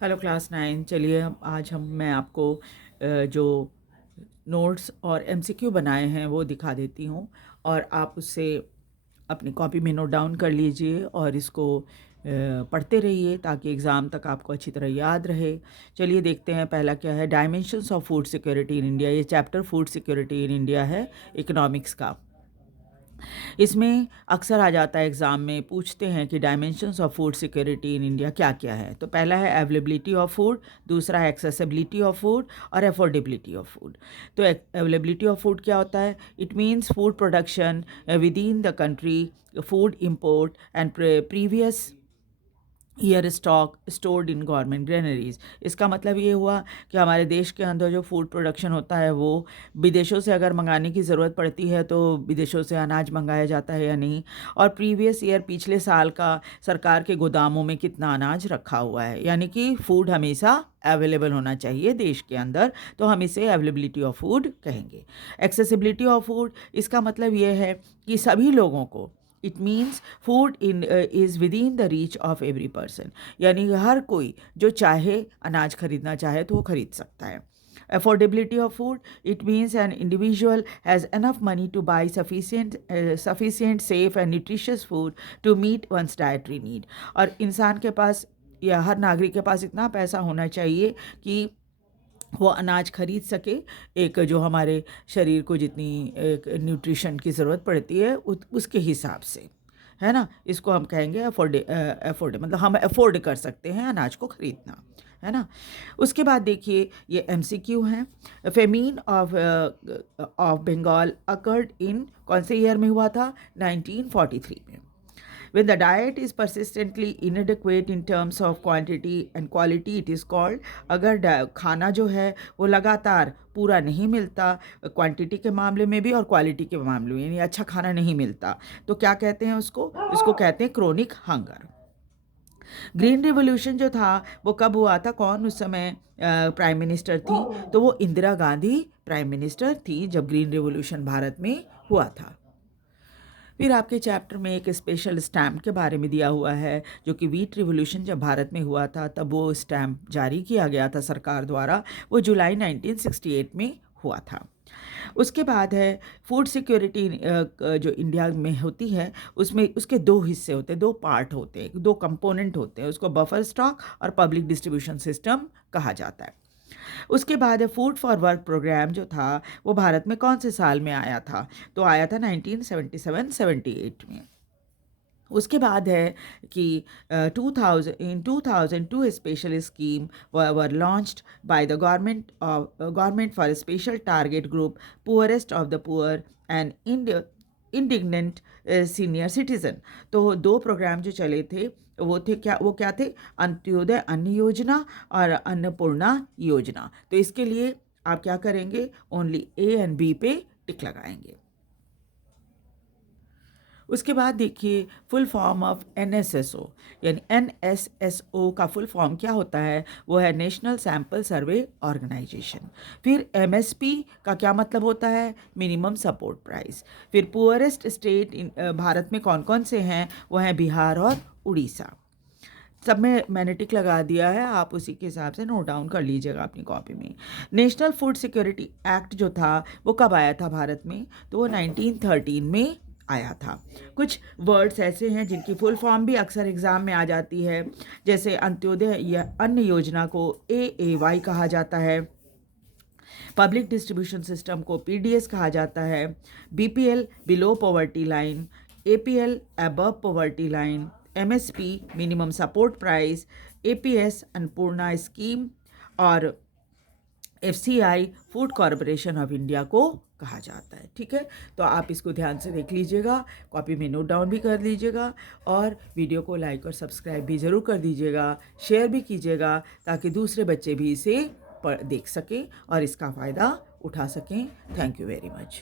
Hello class 9। चलिए आज मैं आपको जो नोट्स और एमसीक्यू बनाए हैं वो दिखा देती हूँ और आप उससे अपनी कॉपी में नोट डाउन कर लीजिए और इसको पढ़ते रहिए ताकि एग्ज़ाम तक आपको अच्छी तरह याद रहे। चलिए देखते हैं पहला क्या है। Dimensions of food security in India. ये chapter food security in India है इकोनॉमिक्स का। इसमें अक्सर आ जाता है एग्ज़ाम में, पूछते हैं कि dimensions of food security in India क्या क्या है। तो पहला है अवेलेबिलिटी ऑफ फूड, दूसरा है एक्सेसिबिलिटी ऑफ फूड और अफोर्डेबिलिटी ऑफ फूड। तो अवेलेबिलिटी ऑफ फूड क्या होता है? It means food production with in the country, food import and previous year stock stored in government granaries. इसका मतलब ये हुआ कि हमारे देश के अंदर जो फूड प्रोडक्शन होता है वो विदेशों से अगर मंगाने की ज़रूरत पड़ती है तो विदेशों से अनाज मंगाया जाता है या नहीं, और प्रीवियस ईयर पिछले साल का सरकार के गोदामों में कितना अनाज रखा हुआ है। यानी कि फूड हमेशा अवेलेबल होना चाहिए देश के अंदर, तो हम इसे अवेलेबिलिटी ऑफ फूड कहेंगे। एक्सेसिबिलिटी ऑफ फूड, इसका मतलब ये है कि सभी लोगों को, it means food in is with in the reach of every person, यानी हर कोई जो चाहे अनाज खरीदना चाहे तो वो खरीद सकता है। Affordability of food, it means an individual has enough money to buy sufficient safe and nutritious food to meet one's dietary need। और इंसान के पास या हर नागरिक के पास इतना पैसा होना चाहिए कि वो अनाज खरीद सके, एक जो हमारे शरीर को जितनी एक न्यूट्रिशन की ज़रूरत पड़ती है उसके हिसाब से, है ना। इसको हम कहेंगे अफोर्ड, मतलब हम अफोर्ड कर सकते हैं अनाज को ख़रीदना, है ना। उसके बाद देखिए ये एमसीक्यू हैं। Famine of Bengal occurred in कौन से ईयर में हुआ था? 1943 में। When the diet is persistently inadequate in terms of quantity and quality, it is called, अगर खाना जो है वो लगातार पूरा नहीं मिलता, क्वांटिटी के मामले में भी और क्वालिटी के मामले में, यानी अच्छा खाना नहीं मिलता, तो क्या कहते हैं उसको? इसको कहते हैं क्रोनिक हंगर। ग्रीन रिवॉल्यूशन जो था वो कब हुआ था? कौन उस समय प्राइम मिनिस्टर थी? तो वो इंदिरा गांधी प्राइम मिनिस्टर थी जब ग्रीन रिवॉल्यूशन भारत में हुआ था। फिर आपके चैप्टर में एक स्पेशल स्टैम्प के बारे में दिया हुआ है, जो कि व्हीट रिवॉल्यूशन जब भारत में हुआ था तब वो स्टैम्प जारी किया गया था सरकार द्वारा, वो जुलाई 1968 में हुआ था। उसके बाद है फूड सिक्योरिटी जो इंडिया में होती है उसमें उसके दो हिस्से होते हैं, दो पार्ट होते हैं, दो कंपोनेंट होते हैं। उसको बफर स्टॉक और पब्लिक डिस्ट्रीब्यूशन सिस्टम कहा जाता है। उसके बाद है फूड फॉर वर्क प्रोग्राम जो था वो भारत में कौन से साल में आया था? तो आया था 1977-78 में। उसके बाद है कि 2002 special scheme were launched by the government for special target group poorest of the poor and indignant senior citizen. तो दो प्रोग्राम जो चले थे वो क्या थे? अंत्योदय अन्न योजना और अन्नपूर्णा योजना। तो इसके लिए आप क्या करेंगे? ओनली ए एंड बी पे टिक लगाएंगे। उसके बाद देखिए फुल फॉर्म ऑफ एनएसएसओ, यानी एनएसएसओ का फुल फॉर्म क्या होता है? वो है नेशनल सैंपल सर्वे ऑर्गेनाइजेशन। फिर एमएसपी का क्या मतलब होता है? Minimum support price. फिर पुअरेस्ट स्टेट भारत में कौन कौन से हैं? वो हैं बिहार और उड़ीसा। सब में मैंने टिक लगा दिया है, आप उसी के हिसाब से नोट डाउन कर लीजिएगा अपनी कॉपी में। नेशनल फूड सिक्योरिटी एक्ट जो था वो कब आया था भारत में? तो वो 1913 में आया था। कुछ वर्ड्स ऐसे हैं जिनकी फुल फॉर्म भी अक्सर एग्ज़ाम में आ जाती है, जैसे अंत्योदय या अन्न योजना को AAY कहा जाता है, पब्लिक डिस्ट्रीब्यूशन सिस्टम को PDS कहा जाता है, BPL below poverty line, APL above poverty line, MSP minimum support price, APS Annapurna scheme और FCI food corporation of India को कहा जाता है। ठीक है, तो आप इसको ध्यान से देख लीजिएगा, कॉपी में नोट डाउन भी कर लीजिएगा और वीडियो को लाइक और सब्सक्राइब भी ज़रूर कर दीजिएगा, शेयर भी कीजिएगा ताकि दूसरे बच्चे भी इसे देख सकें और इसका फ़ायदा उठा सकें। Thank you very much.